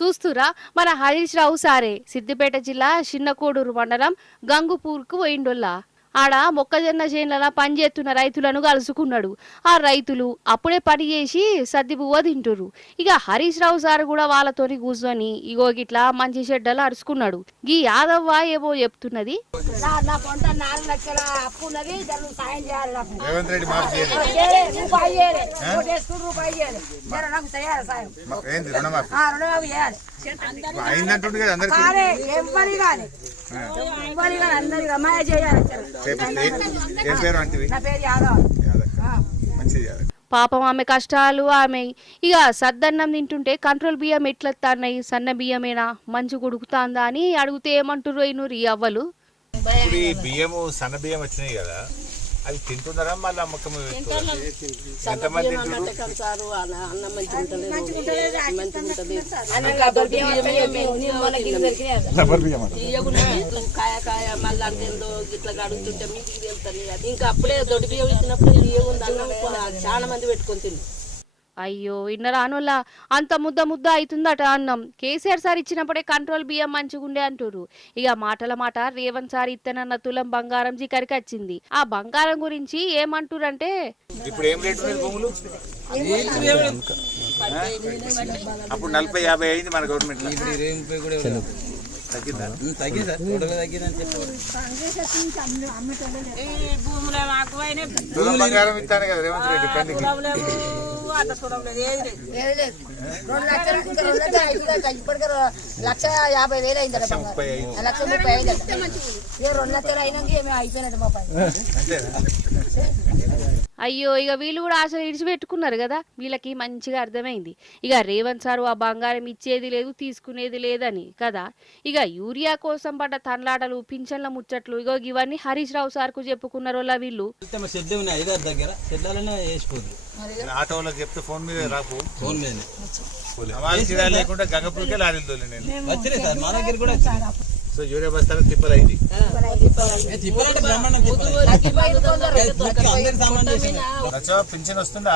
చూస్తురా? మన హరీష్ రావు సారే సిద్దిపేట జిల్లా చిన్నకోడూరు మండలం గంగుపూర్కు పోయిండొల్లా. ఆడ మొక్కజొన్న చేనుల పనిచేస్తున్న రైతులను కలుసుకున్నాడు. ఆ రైతులు అప్పుడే పని చేసి సర్ది పువ్వ తింటురు ఇక హరీష్ రావు సార్ కూడా వాళ్ళతోని కూర్చొని ఇగో గిట్లా మంచి చెడ్డలు అరుచుకున్నాడు. గీ యాదవ్వ ఏమో చెప్తున్నది? రుణమాఫీ? కదా అందరికి. అమ్మాయి చేయాలి ఏ- పేరు అంటివి? నా పేరు యాదవ్. మంచిది యాదక్క. పాపం ఆమె కష్టాలు ఆమె ఇక సద్దన్నం తింటుంటే కంట్రోల్ బియ్యం ఎట్లెత్తాన్నాయి? సన్న బియ్యమేనా? మంచి ఉడుకుతాందా అని అడిగితే ఏమంటారు అయినరు ఈ అవ్వలు? బియ్యము సన్న బియ్యం వచ్చినాయి కదా. అవి తింటున్నారా మళ్ళీ అమ్మకం ఎంతమంది కాయ కాయ మళ్ళీ అంతేందో ఇట్లా అడుగుతుంటే మీకు తెలుస్తుంది కదా ఇంకా అప్పుడే దొడ్డి బియ్యం ఇచ్చినప్పుడు ఏముంది? అన్నం చాలా మంది పెట్టుకొని తింది అయ్యో ఇన్నరా అనోళ్ళ అంత ముద్ద ముద్ద అవుతుందట అన్నం. కేసీఆర్ సార్ ఇచ్చినప్పుడే కంట్రోల్ బియ్యం మంచిగుండే అంటారు ఇక మాటల మాట రేవంత్ సార్ ఇత్తనన్న తులం బంగారం జికరికి వచ్చింది. ఆ బంగారం గురించి ఏమంటారంటే? ఇప్పుడు ఏం రేటు అప్పుడు నలభై యాభై అయింది మన గవర్నమెంట్ భూములు మాకు బంగారం ఇస్తాను కదా రేవంత్ రెడ్డి అట్లా చూడలేదు ఏది లేదు. లేదు, లేదు. రెండు లక్షలు ఇంకా రెండు లక్షలు ఇప్పటికే లక్ష యాభై వేలు అయిందట లక్ష ముప్పై ఐదు. ఇక రెండు లక్షలు అయినాక ఏమో అయిపోయినట్టు మా పని. అంతేనా? అయ్యో ఇక వీళ్ళు కూడా ఆశలు ఇడిచిపెట్టుకున్నారు కదా. వీళ్ళకి మంచిగా అర్థమైంది. ఇక రేవంత్ సారు ఆ బంగారం ఇచ్చేది లేదు తీసుకునేది లేదని కదా. ఇక యూరియా కోసం పడ్డ తన్లాటలు పింఛన్ల ముచ్చట్లు ఇగో ఇవన్నీ హరీష్ రావు సార్కు చెప్పుకున్నారు వీళ్ళు. ఆటోలకు చెప్తే ఫోన్ మీద రాకు. ఫోన్ మీదనే. అమాల్సిదా లేకుండా గంగపూర్కే లారీలు తోలి నేను వచ్చినాయి సార్ మా దగ్గర కూడా వచ్చినాయి. సో యూరియా బస్తాలకు తిప్పలు అయింది పింఛన్ వస్తుందా?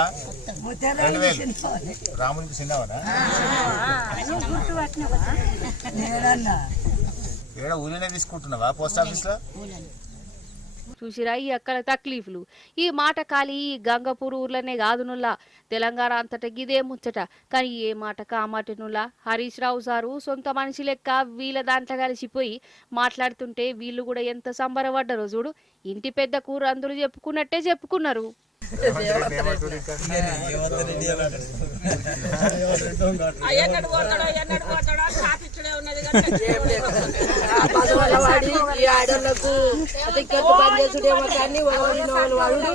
రెండు వేలు. రామునికి చిన్నవనా? ఏడ ఊరినే తీసుకుంటున్నావా? పోస్ట్ ఆఫీస్లో చూసిరా? ఈ అక్కల తక్లీఫ్లు. ఈ మాట కాలి ఈ గంగపూర్ ఊర్లోనే కాదునుల్లా తెలంగాణ అంతట గిదే ముచ్చట. కానీ ఏ మాటక ఆ మాటనుల్లా హరీష్ రావు సారు సొంత మనిషి లెక్క వీళ్ళ దాంట్లో కలిసిపోయి మాట్లాడుతుంటే వీళ్ళు కూడా ఎంత సంబరపడ్డారో చూడు. ఇంటి పెద్ద కూర అందరూ చెప్పుకున్నట్టే చెప్పుకున్నారు. ఎన్నడు పోతాడో ఎన్నడు పోతాడో చాపిచ్చుడే ఉన్నది పదవుల వాడి ఈ ఆడోళ్ళకు టికెట్ బంద్ చేసుడేమో కానీ వాళ్ళు వాడు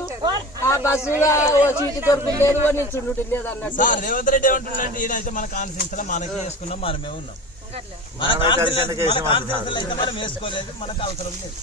ఆ బస్సులో ఓ సీటు దొరుకులేదు అని చుండు లేదు అన్నట్టు సార్ రేవంత్ రెడ్డి ఏమంటుండంటే ఈయనైతే మన కాన్ఫరెన్స్లో మనకి వేసుకున్నాం మనమే ఉన్నాం. మన కాన్ఫరెన్స్ మన కాన్ఫరెన్స్ అయితే మనం వేసుకోలేదు మనకు అవసరం లేదు.